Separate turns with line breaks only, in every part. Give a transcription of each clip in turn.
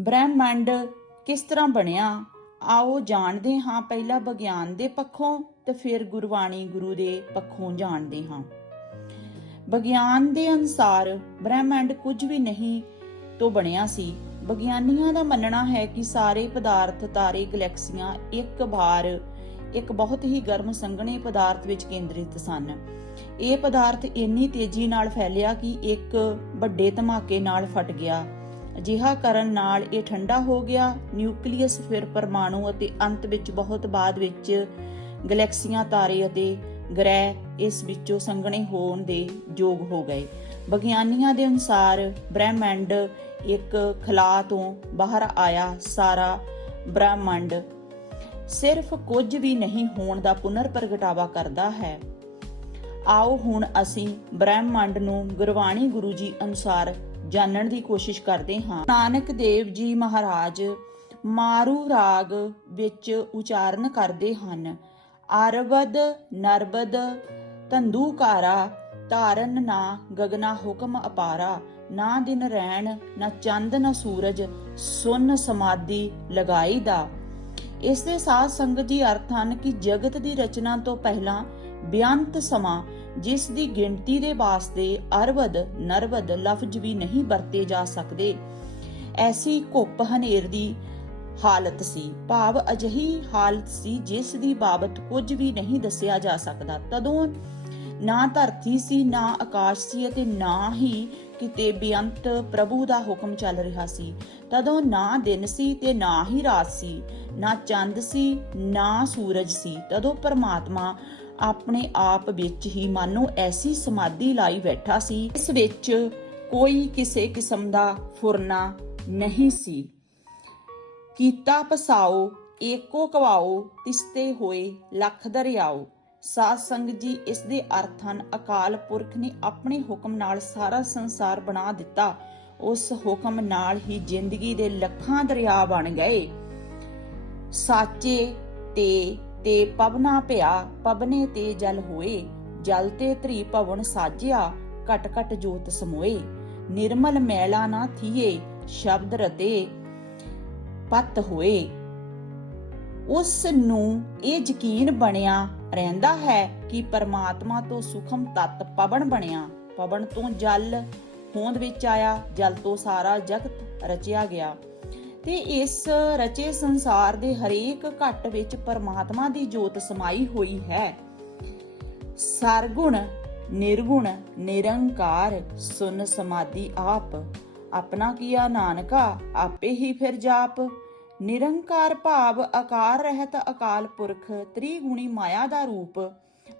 ਬ੍ਰਹਿਮੰਡ ਕਿਸ ਤਰ੍ਹਾਂ ਬਣਿਆ? ਆਓ ਜਾਣਦੇ ਹਾਂ ਪਹਿਲਾਂ ਵਿਗਿਆਨ ਦੇ ਪੱਖੋਂ ਤੇ ਫਿਰ ਗੁਰਬਾਣੀ ਗੁਰੂ ਦੇ ਪੱਖੋਂ ਜਾਣਦੇ ਹਾਂ। ਵਿਗਿਆਨ ਦੇ ਅਨੁਸਾਰ ਬ੍ਰਹਿਮੰਡ ਕੁਝ ਵੀ ਨਹੀਂ ਤੋਂ ਬਣਿਆ ਸੀ। ਵਿਗਿਆਨੀਆਂ ਦਾ ਮੰਨਣਾ ਹੈ ਕਿ ਸਾਰੇ ਪਦਾਰਥ ਤਾਰੇ ਗੈਲੈਕਸੀਆਂ ਇੱਕ ਵਾਰ ਇੱਕ ਬਹੁਤ ਹੀ ਗਰਮ ਸੰਘਣੇ ਪਦਾਰਥ ਵਿੱਚ ਕੇਂਦਰਿਤ ਸਨ। ਇਹ ਪਦਾਰਥ ਇੰਨੀ ਤੇਜ਼ੀ ਨਾਲ ਫੈਲਿਆ ਕਿ ਇੱਕ ਵੱਡੇ ਧਮਾਕੇ ਨਾਲ ਫਟ ਗਿਆ। ਅਜਿਹਾ ਕਰਨ ਨਾਲ ਇਹ ਠੰਡਾ ਹੋ ਗਿਆ। ਨਿਊਕਲੀਅਸ ਫਿਰ ਪਰਮਾਣੂ ਅਤੇ ਅੰਤ ਵਿੱਚ ਬਹੁਤ ਬਾਅਦ ਵਿੱਚ ਗੈਲੈਕਸੀਆਂ, ਤਾਰੇ ਅਤੇ ਗ੍ਰਹਿ ਇਸ ਵਿੱਚੋਂ ਸੰਘਣੇ ਹੋਣ ਦੇ ਯੋਗ ਹੋ ਗਏ। ਵਿਗਿਆਨੀਆਂ ਦੇ ਅਨੁਸਾਰ ਬ੍ਰਹਿਮੰਡ ਇੱਕ ਖਲਾ ਤੋਂ ਬਾਹਰ ਆਇਆ। ਸਾਰਾ ਬ੍ਰਹਿਮੰਡ ਸਿਰਫ ਕੁਝ ਵੀ ਨਹੀਂ ਹੋਣ ਦਾ ਪੁਨਰ ਪ੍ਰਗਟਾਵਾ ਕਰਦਾ ਹੈ। ਆਓ ਹੁਣ ਅਸੀਂ ਬ੍ਰਹਿਮੰਡ ਨੂੰ ਗੁਰਬਾਣੀ ਗੁਰੂ ਜੀ ਅਨੁਸਾਰ ਜਾਣਨ ਦੀ ਕੋਸ਼ਿਸ਼ ਕਰਦੇ ਹਾਂ। ਨਾਨਕ ਦੇਵ ਜੀ ਮਹਾਰਾਜ ਮਾਰੂ ਰਾਗ ਵਿੱਚ ਉਚਾਰਨ ਕਰਦੇ ਹਨ। ਅਰਬਦ ਨਰਬਦ ਤੰਦੂਕਾਰਾ ਧਾਰਨ ਨਾ ਗਗਨਾ ਹੁਕਮ ਅਪਾਰਾ, ਨਾ ਦਿਨ ਰਹਿਣ ਨਾ ਚੰਦ, ਨਾ ਸੂਰਜ, ਸੁਨ ਸਮਾਧੀ ਲਗਾਈ ਦਾ ਇਸ ਦੇ ਸਾਥ ਸੰਗਤ ਜੀ ਅਰਥ ਹਨ ਕਿ ਜਗਤ ਦੀ ਰਚਨਾ ਤੋਂ ਪਹਿਲਾਂ ਬੇਅੰਤ ਸਮਾਂ ਜਿਸ ਦੀ ਗਿਣਤੀ ਦੇ ਵਾਸਤੇ ਅਰਵਦ, ਨਰਵਦ ਲਫ਼ਜ਼ ਵੀ ਨਹੀਂ ਵਰਤੇ ਜਾ ਸਕਦੇ। ਐਸੀ ਘੁੱਪ ਹਨੇਰ ਦੀ ਹਾਲਤ ਸੀ। ਭਾਵ ਅਜਿਹੀ ਹਾਲਤ ਸੀ ਜਿਸ ਦੀ ਬਾਬਤ ਕੁਝ ਵੀ ਨਹੀਂ ਦੱਸਿਆ ਜਾ ਸਕਦਾ। ਤਦੋਂ ਨਾ ਧਰਤੀ ਸੀ, ਨਾ ਆਕਾਸ਼ ਸੀ ਅਤੇ ਨਾ ਹੀ ਕਿਤੇ ਬੇਅੰਤ ਪ੍ਰਭੂ ਦਾ ਹੁਕਮ ਚੱਲ ਰਿਹਾ ਸੀ। ਤਦੋਂ ਨਾ ਦਿਨ ਸੀ ਤੇ ਨਾ ਹੀ ਰਾਤ ਸੀ। ਨਾ ਚੰਦ ਸੀ, ਨਾ ਸੂਰਜ ਸੀ। ਤਦੋਂ ਪਰਮਾਤਮਾ ਆਪਣੇ ਆਪ ਵਿੱਚ ਹੀ ਮਾਨੋ ਐਸੀ ਸਮਾਧੀ ਲਾਈ ਬੈਠਾ ਸੀ ਇਸ ਵਿੱਚ ਕੋਈ ਕਿਸੇ ਕਿਸਮ ਦਾ ਫੁਰਨਾ ਨਹੀਂ ਸੀ। ਕੀਤਾ ਪਸਾਓ, ਏਕੋ ਕਵਾਓ, ਤਿਸਤੇ ਹੋਏ ਲੱਖ ਦਰਿਆਓ। ਸਾਧ ਸੰਗਤ ਜੀ, ਇਸ ਦੇ ਅਰਥ ਹਨ, ਅਕਾਲ ਪੁਰਖ ਨੇ ਆਪਣੇ ਹੁਕਮ ਨਾਲ ਸਾਰਾ ਸੰਸਾਰ ਬਣਾ ਦਿੱਤਾ। ਉਸ ਹੁਕਮ ਨਾਲ ਹੀ ਜ਼ਿੰਦਗੀ ਦੇ ਲੱਖਾਂ ਦਰਿਆ ਬਣ ਗਏ। ਸਾਚੇ ਤੇ ਤੇ ਪਵਨਾ ਭਿਆ ਪਵਨੇ ਤੇ ਜਲ ਹੋਏ। ਜਲ ਤੇ ਧਰੀ ਭਵਨ ਸਾਜਿਆ ਘਟ ਘਟ ਜੋਤ ਸਮੋਏ। ਨਿਰਮਲ ਮੈਲਾ ਨਾ ਥੀਏ, ਸ਼ਬਦ ਰਤੇ ਪਤ ਹੋਏ। ਉਸ ਨੂੰ ਇਹ ਯਕੀਨ ਬਣਿਆ ਰਹਿੰਦਾ ਹੈ ਕਿ ਪਰਮਾਤਮਾ ਤੋਂ ਸੁਖਮ ਤਤ ਪਵਨ ਬਣਿਆ। ਪਵਨ ਤੋਂ ਜਲ ਹੋਂਦ ਵਿੱਚ ਆਇਆ, ਜਲ ਤੋਂ ਸਾਰਾ ਜਗਤ ਰਚਿਆ ਗਿਆ। ਤੇ ਇਸ ਰਚੇ ਸੰਸਾਰ ਦੇ ਹਰੇਕ ਘਟ ਵਿੱਚ ਪਰਮਾਤਮਾ ਦੀ ਜੋਤ ਸਮਾਈ ਹੋਈ ਹੈ। ਸਰਗੁਣ, ਨਿਰਗੁਣ, ਨਿਰੰਕਾਰ, ਸੁਨ ਸਮਾਧੀ ਆਪ, ਆਪਣਾ ਕੀਆ ਨਾਨਕਾ, ਆਪੇ ਹੀ ਫਿਰ ਜਾਪ। ਨਿਰੰਕਾਰ ਭਾਵ ਆਕਾਰ ਰਹਿਤ ਅਕਾਲ ਪੁਰਖ, ਤ੍ਰਿਗੁਣੀ ਮਾਇਆ ਦਾ ਰੂਪ।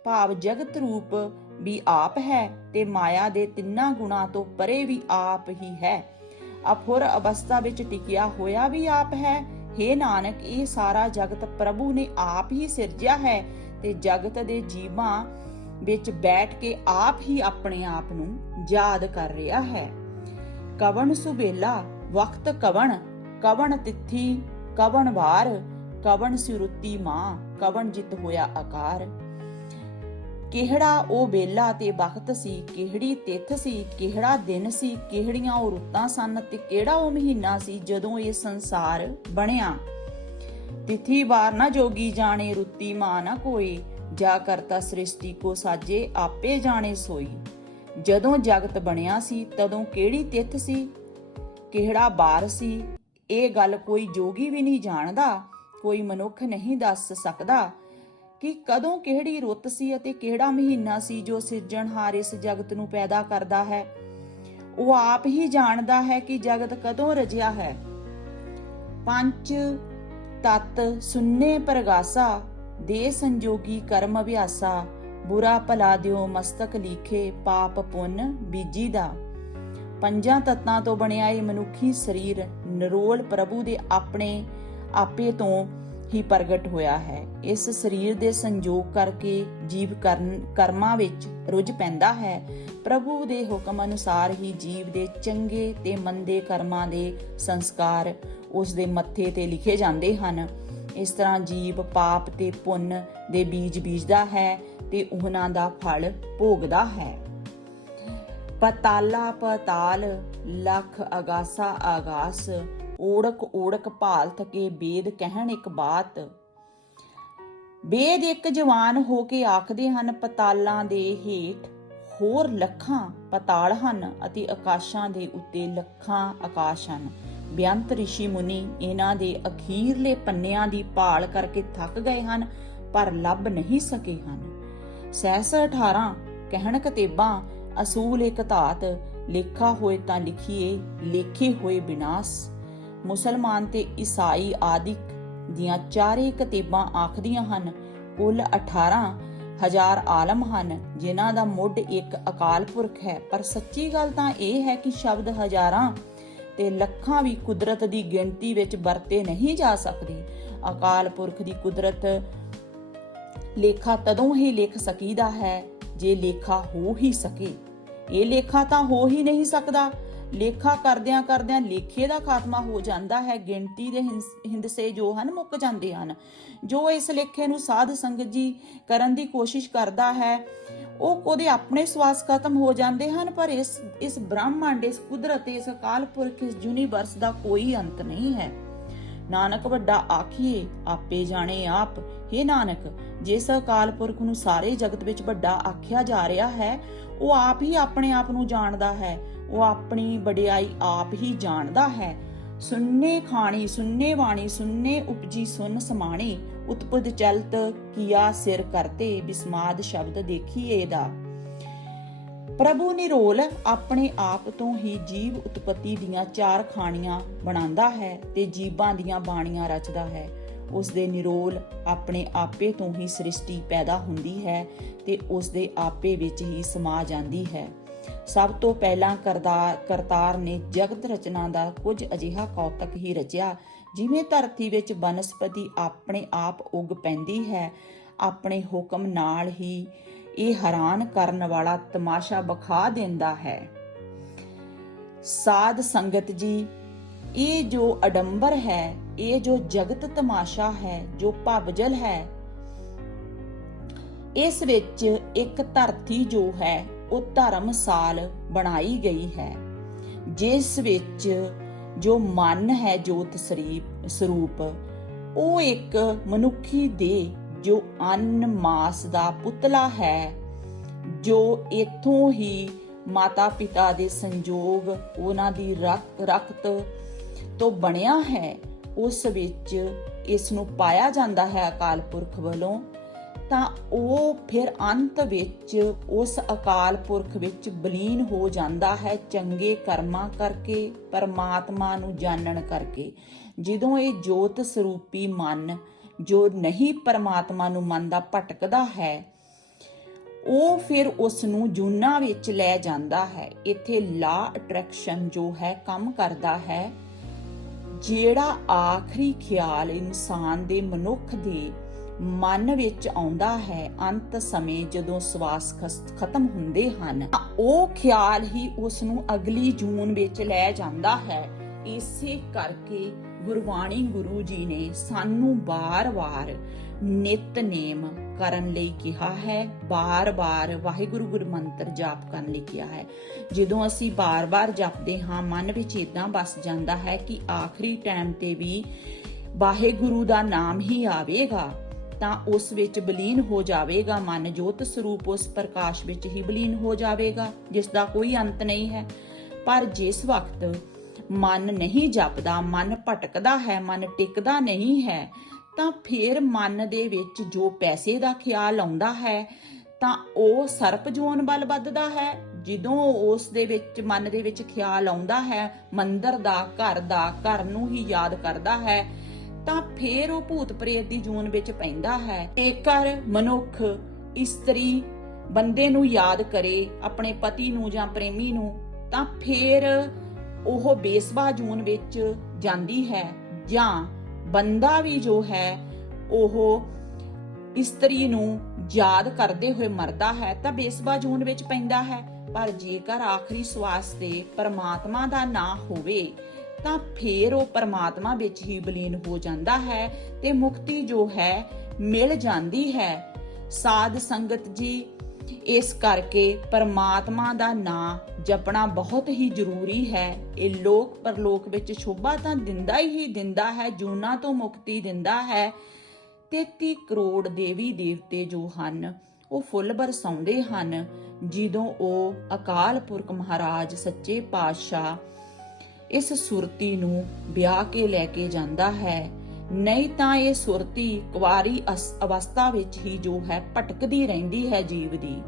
ਭਾਵ ਜਗਤ ਰੂਪ ਵੀ ਆਪ ਹੈ ਤੇ ਮਾਇਆ ਦੇ ਤਿੰਨਾਂ ਗੁਣਾ ਤੋਂ ਪਰੇ ਵੀ ਆਪ ਹੀ ਹੈ। ਅਫੁਰ ਅਵਸਥਾ ਵਿੱਚ ਟਿਕਿਆ ਹੋਇਆ ਵੀ ਆਪ ਹੈ। हे ਨਾਨਕ, ਇਹ ਸਾਰਾ ਜਗਤ ਪ੍ਰਭੂ ਨੇ ਆਪ ਹੀ ਸਿਰਜਿਆ ਹੈ ਤੇ ਜਗਤ ਦੇ ਜੀਵਾਂ ਵਿੱਚ ਬੈਠ ਕੇ ਆਪ ਹੀ ਆਪਣੇ ਆਪ ਨੂੰ ਯਾਦ ਕਰ ਰਿਹਾ ਹੈ। ਕਵਣ ਸੁਬੇਲਾ ਵਕਤ ਕਵਣ ਕਵਣ ਤਿੱਥੀ, ਕਵਣ ਵਾਰ, ਕਵਣ ਸਿਰੁੱਤੀ ਮਾਂ, ਕਵਣ ਜਿਤ ਹੋਇਆ ਆਕਾਰ। ਕਿਹੜਾ ਉਹ ਵੇਲਾ ਤੇ ਵਕਤ ਸੀ, ਕਿਹੜੀ ਤਿਥ ਸੀ, ਕਿਹੜਾ ਦਿਨ ਸੀ, ਕਿਹੜੀਆਂ ਉਹ ਰੁੱਤਾਂ ਸਨ ਤੇ ਕਿਹੜਾ ਉਹ ਮਹੀਨਾ ਸੀ ਜਦੋਂ ਇਹ ਸੰਸਾਰ ਬਣਿਆ। ਤਿਥੀ ਵਾਰ ਨਾ ਜੋਗੀ ਜਾਣੇ, ਰੁੱਤੀ ਮਾਂ ਨਾ ਕੋਈ, ਜਾ ਕਰਤਾ ਸ੍ਰਿਸ਼ਟੀ ਕੋ ਸਾਜੇ, ਆਪੇ ਜਾਣੇ ਸੋਈ। ਜਦੋਂ ਜਗਤ ਬਣਿਆ ਸੀ, ਤਦੋਂ ਕਿਹੜੀ ਤਿਥ ਸੀ? ਕਿਹੜਾ ਬਾਰ ਸੀ? ਇਹ ਗੱਲ ਕੋਈ ਜੋਗੀ ਵੀ ਨਹੀਂ ਜਾਣਦਾ, ਕੋਈ ਮਨੁੱਖ ਨਹੀਂ ਦੱਸ ਸਕਦਾ। ਕਿ ਕਦੋਂ ਕਿਹੜੀ ਰੁੱਤ ਸੀ ਅਤੇ ਕਿਹੜਾ ਮਹੀਨਾ ਸੀ ਜੋ ਸਿਰਜਣਹਾਰ ਇਸ ਜਗਤ ਨੂੰ ਪੈਦਾ ਕਰਦਾ ਹੈ? ਉਹ ਆਪ ਹੀ ਜਾਣਦਾ ਹੈ ਕਿ ਜਗਤ ਕਦੋਂ ਰਜਿਆ ਹੈ। ਪੰਜ, ਤਤ, ਸੁੰਨੇ ਪ੍ਰਗਾਸਾ, ਦੇ ਸੰਜੋਗੀ ਕਰਮ ਅਭਿਆਸਾ, ਬੁਰਾ ਭਲਾ ਦਿਓ ਮਸਤਕ ਲੀਖੇ ਪਾਪ ਪੁੰਨ ਬੀਜੀ ਦਾ। ਪੰਜਾਂ ਤੱਤਾਂ ਤੋਂ ਬਣਿਆ ਇਹ ਮਨੁੱਖੀ ਸਰੀਰ ਨਰੋਲ ਪ੍ਰਭੂ ਦੇ ਆਪਣੇ, ਆਪੇ ਤੋਂ ਹੀ ਪ੍ਰਗਟ ਹੋਇਆ ਹੈ। ਇਸ ਸਰੀਰ ਦੇ ਸੰਜੋਗ ਕਰਕੇ ਜੀਵ ਕਰਮਾਂ ਵਿੱਚ ਰੁੱਝ ਪੈਂਦਾ ਹੈ। ਪ੍ਰਭੂ ਦੇ ਹੁਕਮ ਅਨੁਸਾਰ ਹੀ ਜੀਵ ਦੇ ਚੰਗੇ ਤੇ ਮੰਦੇ ਕਰਮਾਂ ਦੇ ਸੰਸਕਾਰ ਉਸ ਦੇ ਮੱਥੇ ਤੇ ਲਿਖੇ ਜਾਂਦੇ ਹਨ। ਇਸ ਤਰ੍ਹਾਂ ਜੀਵ ਪਾਪ ਤੇ ਪੁੰਨ ਦੇ ਬੀਜ ਬੀਜਦਾ ਹੈ ਤੇ ਉਹਨਾਂ ਦਾ ਫਲ ਭੋਗਦਾ ਹੈ। ਪਤਾਲਾ ਪਤਾਲ, ਲੱਖ ਅਗਾਸਾ ਆਗਾਸ ਓੜਕ ਓੜਕ ਭਾਲ ਥਕੇ ਬੇਦ ਕਹਿਣ ਇੱਕ ਬਾਤ। ਬੇਦ ਇੱਕ ਜਵਾਨ ਹੋ ਕੇ ਆਖਦੇ ਹਨ, ਪਤਾਲਾਂ ਦੇ ਹੇਠ ਹੋਰ ਲੱਖਾਂ ਪਤਾਲ ਹਨ ਅਤੇ ਆਕਾਸ਼ਾਂ ਦੇ ਉੱਤੇ ਲੱਖਾਂ ਆਕਾਸ਼ ਹਨ। ਬਿਆੰਤ ਰਿਸ਼ੀ ਮੁਨੀ ਇਹਨਾਂ ਦੇ ਅਖੀਰਲੇ ਪੰਨਿਆਂ ਦੀ ਭਾਲ ਕਰਕੇ ਥੱਕ ਗਏ ਹਨ, ਪਰ ਲੱਭ ਨਹੀਂ ਸਕੇ ਹਨ। ਸਹਿਸ 18 ਕਹਿਣ ਕਤੇਬਾਂ, ਅਸੂਲ ਇੱਕ ਧਾਤ, ਲੇਖਾ ਹੋਏ ਤਾਂ ਲਿਖੀਏ, ਲੇਖੇ ਹੋਏ ਵਿਨਾਸ਼ ਮੁਸਲਮਾਨ ਤੇ ਈਸਾਈ ਆਦਿਕ ਦੀਆਂ ਚਾਰੇ ਕਤੇਬਾਂ ਆਖਦੀਆਂ ਹਨ, ਕੁੱਲ 18 ਹਜ਼ਾਰ ਆਲਮ ਹਨ, ਜਿਨ੍ਹਾਂ ਦਾ ਮੁੱਢ ਇੱਕ ਅਕਾਲ ਪੁਰਖ ਹੈ। ਪਰ ਸੱਚੀ ਗੱਲ ਤਾਂ ਇਹ ਹੈ ਕਿ ਸ਼ਬਦ ਹਜ਼ਾਰਾਂ ਤੇ ਲੱਖਾਂ ਵੀ ਕੁਦਰਤ ਦੀ ਗਿਣਤੀ ਵਿੱਚ ਵਰਤੇ ਨਹੀਂ ਜਾ ਸਕਦੇ। ਅਕਾਲ ਪੁਰਖ ਦੀ ਕੁਦਰਤ ਲੇਖਾ ਤਦੋਂ ਹੀ ਲਿਖ ਸਕੀਦਾ ਹੈ, ਜੇ ਲੇਖਾ ਹੋ ਹੀ ਸਕੇ। ਇਹ ਲੇਖਾ ਤਾਂ ਹੋ ਹੀ ਨਹੀਂ ਸਕਦਾ। ਲੇਖਾ ਕਰਦਿਆਂ ਕਰਦਿਆਂ ਲੇਖੇ ਦਾ ਖਾਤਮਾ ਹੋ ਜਾਂਦਾ ਹੈ, ਗਿਣਤੀ ਦੇ ਹਿੰਸ- ਹਿੰਦਸੇ ਜੋ ਹਨ ਮੁੱਕ ਜਾਂਦੇ ਹਨ। ਜੋ ਇਸ ਲੇਖੇ ਨੂੰ ਸਾਧ ਸੰਗਤ ਜੀ ਕਰਨ ਦੀ ਕੋਸ਼ਿਸ਼ ਕਰਦਾ ਹੈ, ਉਹ ਉਹਦੇ ਆਪਣੇ ਸਵਾਸ ਖਤਮ ਹੋ ਜਾਂਦੇ ਹਨ, ਪਰ ਇਸ ਇਸ ਬ੍ਰਹਮੰਡ, ਇਸ ਕੁਦਰਤ, ਇਸ ਅਕਾਲ ਪੁਰਖ, ਇਸ ਯੂਨੀਵਰਸ ਦਾ ਕੋਈ ਅੰਤ ਨਹੀਂ ਹੈ। ਨਾਨਕ ਵੱਡਾ ਆਖੀਏ, ਆਪੇ ਜਾਣੇ ਆਪ। हे ਨਾਨਕ, ਜਿਸ ਅਕਾਲ ਪੁਰਖ ਨੂੰ ਸਾਰੇ ਜਗਤ ਵਿੱਚ ਵੱਡਾ ਆਖਿਆ ਜਾ ਰਿਹਾ ਹੈ, ਉਹ ਆਪ ਹੀ ਆਪਣੇ ਆਪ ਨੂੰ ਜਾਣਦਾ ਹੈ। ਉਹ ਆਪਣੀ ਵਡਿਆਈ ਆਪ ਹੀ ਜਾਣਦਾ ਹੈ। ਸੁਨਨੇ ਖਾਣੀ ਸੁਨਨੇ ਵਾਣੀ ਸੁਨਨੇ ਉਪਜੀ ਸੁਨ ਸਮਾਣੀ ਉਤਪਦ ਚਲਤ ਕੀਆ ਸਿਰ ਕਰਤੇ, ਬਿਸਮਾਦ ਸ਼ਬਦ ਦੇਖੀਏ ਦਾ ਪ੍ਰਭੂ ਨਿਰੋਲ ਆਪਣੇ ਆਪ ਤੋਂ ਹੀ ਜੀਵ ਉਤਪਤੀ ਦੀਆਂ ਚਾਰ ਖਾਣੀਆਂ ਬਣਾਉਂਦਾ ਹੈ ਤੇ ਜੀਵਾਂ ਦੀਆਂ ਬਾਣੀਆਂ ਰਚਦਾ ਹੈ। ਉਸ ਦੇ ਨਿਰੋਲ ਆਪਣੇ ਆਪੇ ਤੋਂ ਹੀ ਸ੍ਰਿਸ਼ਟੀ ਪੈਦਾ ਹੁੰਦੀ ਹੈ ਤੇ ਉਸ ਦੇ ਆਪੇ ਵਿੱਚ ਹੀ ਸਮਾ ਜਾਂਦੀ ਹੈ। ਸਭ ਤੋਂ ਪਹਿਲਾਂ ਕਰਤਾਰ ਕਰਤਾਰ ਨੇ ਜਗਤ ਰਚਨਾ ਦਾ ਕੁਝ ਅਜਿਹਾ ਕੌਤਕ ਹੀ ਰਚਿਆ, ਜਿਵੇਂ ਧਰਤੀ ਵਿੱਚ ਬਨਸਪਤੀ ਆਪਣੇ ਆਪ ਉਗ ਪੈਂਦੀ ਹੈ, ਆਪਣੇ ਹੁਕਮ ਨਾਲ ਹੀ ਇਹ ਹੈਰਾਨ ਕਰਨ ਵਾਲਾ ਤਮਾਸ਼ਾ ਵਿਖਾ ਦਿੰਦਾ ਹੈ। ਸਾਧ ਸੰਗਤ ਜੀ, ਇਹ ਜੋ ਅਡੰਬਰ ਹੈ, ਇਹ ਜੋ ਜਗਤ ਤਮਾਸ਼ਾ ਹੈ, ਜੋ ਭਵਜਲ ਹੈ, ਇਸ ਵਿੱਚ ਇੱਕ ਧਰਤੀ ਜੋ ਹੈ ਉਹ ਧਰਮਸਾਲ ਬਣਾਈ ਗਈ ਹੈ, ਜਿਸ ਵਿੱਚ ਜੋ ਮਨ ਹੈ ਜੋਤ ਸਰੀਪ, ਸਰੂਪ, ਉਹ ਇੱਕ ਮਨੁੱਖੀ ਦੇ ਜੋ ਅੰਨ ਮਾਸ ਦਾ ਪੁਤਲਾ ਹੈ, ਜੋ ਇਥੋਂ ਹੀ ਮਾਤਾ ਪਿਤਾ ਦੇ ਸੰਜੋਗ ਉਹਨਾਂ ਦੀ ਰਕ- ਰਕਤ ਤੋਂ ਬਣਿਆ ਹੈ, ਉਸ ਵਿੱਚ ਇਸ ਨੂੰ ਪਾਇਆ ਜਾਂਦਾ ਹੈ ਅਕਾਲ ਪੁਰਖ ਵੱਲੋਂ। ਤਾਂ ਉਹ ਫਿਰ ਅੰਤ ਵਿੱਚ ਉਸ ਅਕਾਲ ਪੁਰਖ ਵਿੱਚ ਬਲੀਨ ਹੋ ਜਾਂਦਾ ਹੈ ਚੰਗੇ ਕਰਮਾਂ ਕਰਕੇ, ਪਰਮਾਤਮਾ ਨੂੰ ਜਾਣਨ ਕਰਕੇ। ਜਦੋਂ ਇਹ ਜੋਤ ਸਰੂਪੀ ਮਨ, ਜੋ ਨਹੀਂ ਪਰਮਾਤਮਾ ਨੂੰ ਮੰਨਦਾ, ਭਟਕਦਾ ਹੈ, ਉਹ ਫਿਰ ਉਸ ਨੂੰ ਜੂਨਾ ਵਿੱਚ ਲੈ ਜਾਂਦਾ ਹੈ। ਇੱਥੇ ਲਾ ਅਟਰੈਕਸ਼ਨ ਜੋ ਹੈ, ਕੰਮ ਕਰਦਾ ਹੈ, ਜਿਹੜਾ ਆਖਰੀ ਖਿਆਲ ਇਨਸਾਨ ਦੇ ਮਨੁੱਖ ਦੇ ਮਨ ਵਿੱਚ ਆਉਂਦਾ ਹੈ, ਅੰਤ ਸਮੇਂ ਜਦੋਂ ਸਵਾਸ ਖਤਮ ਹੁੰਦੇ ਹਨ ਉਹ ਖਿਆਲ ਹੀ ਉਸ ਨੂੰ ਅਗਲੀ ਜੂਨ ਵਿੱਚ ਲੈ ਜਾਂਦਾ ਹੈ। ਇਸੇ ਕਰਕੇ ਗੁਰਬਾਣੀ ਗੁਰੂ ਜੀ ਨੇ ਸਾਨੂੰ ਬਾਰ-ਬਾਰ ਨਿਤਨੇਮ ਕਰਨ ਲਈ ਕਿਹਾ ਹੈ, ਬਾਰ-ਬਾਰ ਵਾਹਿਗੁਰੂ ਗੁਰਮੰਤਰ ਜਾਪ ਕਰਨ ਲਈ ਕਿਹਾ ਹੈ। ਜਦੋਂ ਅਸੀਂ ਬਾਰ-ਬਾਰ ਜਪਦੇ ਹਾਂ, ਮਨ ਵਿੱਚ ਇਦਾਂ ਵਸ ਜਾਂਦਾ ਹੈ ਕਿ ਆਖਰੀ ਟਾਈਮ ਤੇ ਵੀ ਵਾਹਿਗੁਰੂ ਦਾ ਨਾਮ ਹੀ ਆਵੇਗਾ। ਤਾਂ ਉਸ ਵਿੱਚ ਬਲੀਨ ਹੋ ਜਾਵੇਗਾ ਮਨ ਜੋਤ ਸਰੂਪ ਉਸ ਪ੍ਰਕਾਸ਼ ਵਿੱਚ ਹੀ ਬਲੀਨ ਹੋ ਜਾਵੇਗਾ ਜਿਸ ਦਾ ਕੋਈ ਅੰਤ ਨਹੀਂ ਹੈ। ਪਰ ਜਿਸ ਵਕਤ ਮਨ ਨਹੀਂ ਜਪਦਾ, ਮਨ ਭਟਕਦਾ ਹੈ, ਮਨ ਟਿਕਦਾ ਨਹੀਂ ਹੈ, ਤਾਂ ਫਿਰ ਮਨ ਦੇ ਵਿੱਚ ਜੋ ਪੈਸੇ ਦਾ ਖਿਆਲ ਆਉਂਦਾ ਹੈ, ਤਾਂ ਉਹ ਸਰਪ ਜੋਨ ਵੱਲ ਵੱਧਦਾ ਹੈ। ਜਦੋਂ ਉਸ ਦੇ ਵਿੱਚ, ਮਨ ਦੇ ਵਿੱਚ ਖਿਆਲ ਆਉਂਦਾ ਹੈ, ਮੰਦਰ ਦਾ, ਘਰ ਦਾ, ਘਰ ਨੂੰ ਹੀ ਯਾਦ ਕਰਦਾ ਹੈ ਤਾਂ ਫੇਰ ਉਹ ਭੂਤ ਪ੍ਰੇਤ ਦੀ ਜੂਨ ਵਿੱਚ ਪੈਂਦਾ ਹੈ। ਜੇਕਰ ਮਨੁੱਖ ਇਸਤਰੀ ਬੰਦੇ ਨੂੰ ਯਾਦ ਕਰੇ, ਆਪਣੇ ਪਤੀ ਨੂੰ ਜਾਂ ਪ੍ਰੇਮੀ ਨੂੰ, ਤਾਂ ਫੇਰ ਉਹ ਬੇਸਵਾ ਜੂਨ ਵਿੱਚ ਜਾਂਦੀ ਹੈ। ਜਾਂ ਬੰਦਾ ਵੀ ਜੋ ਹੈ, ਉਹ ਇਸਤਰੀ ਨੂੰ ਯਾਦ ਕਰਦੇ ਹੋਏ ਮਰਦਾ ਹੈ, ਤਾਂ ਬੇਸਵਾ ਜੂਨ ਵਿੱਚ ਪੈਂਦਾ ਹੈ। ਪਰ ਜੇਕਰ ਆਖਰੀ ਸਵਾਸ ਤੇ ਪਰਮਾਤਮਾ ਦਾ ਨਾਂ ਹੋਵੇ ਤਾਂ ਫੇਰ ਉਹ ਪਰਮਾਤਮਾ ਵਿੱਚ ਹੀ ਬਲੀਨ ਹੋ ਜਾਂਦਾ ਹੈ ਤੇ ਮੁਕਤੀ ਜੋ ਹੈ, ਮਿਲ ਜਾਂਦੀ ਹੈ। ਸਾਧ ਸੰਗਤ ਜੀ, ਇਸ ਕਰਕੇ ਪਰਮਾਤਮਾ ਦਾ ਨਾਮ ਜਪਣਾ ਬਹੁਤ ਹੀ ਜ਼ਰੂਰੀ ਹੈ। ਇਹ ਲੋਕ ਪਰਲੋਕ ਵਿੱਚ ਸ਼ੋਭਾ ਤਾਂ ਦਿੰਦਾ ਹੀ ਦਿੰਦਾ ਹੈ, ਜੂਨਾ ਤੋਂ ਮੁਕਤੀ ਦਿੰਦਾ ਹੈ। 33 ਕਰੋੜ ਦੇਵੀ ਦੇਵਤੇ ਜੋ ਹਨ, ਉਹ ਫੁੱਲ ਬਰਸਾਉਂਦੇ ਹਨ। ਜਦੋਂ ਉਹ ਅਕਾਲ ਪੁਰਖ ਮਹਾਰਾਜ, ਸੱਚੇ ਪਾਤਸ਼ਾਹ ਇਸ ਸੁਰਤੀ ਨੂੰ ਵਿਆਹ ਕੇ ਲੈ ਕੇ ਜਾਂਦਾ ਹੈ। ਨਹੀਂ ਤਾਂ ਇਹ ਸੁਰਤੀ ਕੁਵਾਰੀ ਅਵਸਥਾ ਵਿੱਚ ਹੀ ਜੋ ਹੈ, ਭਟਕਦੀ ਰਹਿੰਦੀ ਹੈ ਜੀਵ ਦੀ।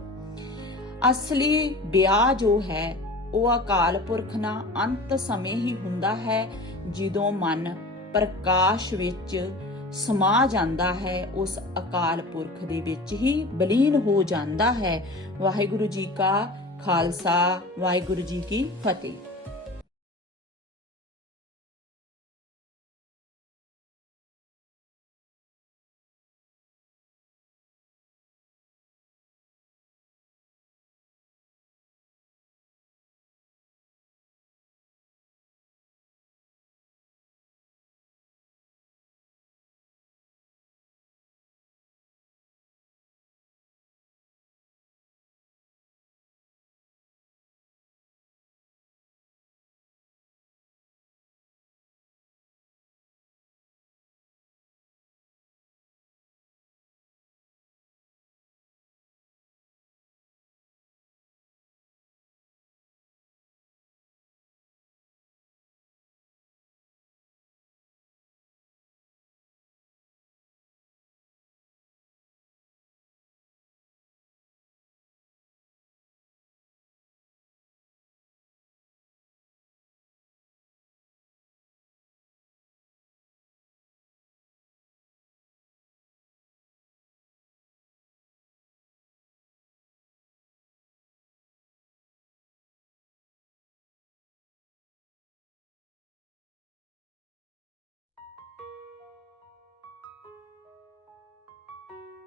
ਅਸਲੀ ਵਿਆਹ ਜੋ ਹੈ, ਉਹ ਅਕਾਲ ਪੁਰਖ ਨਾਲ ਅੰਤ ਸਮੇਂ ਹੀ ਹੁੰਦਾ ਹੈ, ਜਦੋਂ ਮਨ ਪ੍ਰਕਾਸ਼ ਵਿੱਚ ਸਮਾ ਜਾਂਦਾ ਹੈ, ਉਸ ਅਕਾਲ ਪੁਰਖ ਦੇ ਵਿੱਚ ਹੀ ਬਲੀਨ ਹੋ ਜਾਂਦਾ ਹੈ। ਵਾਹਿਗੁਰੂ ਜੀ ਕਾ ਖਾਲਸਾ, ਵਾਹਿਗੁਰੂ ਜੀ ਕੀ ਫਤਿਹ। thank you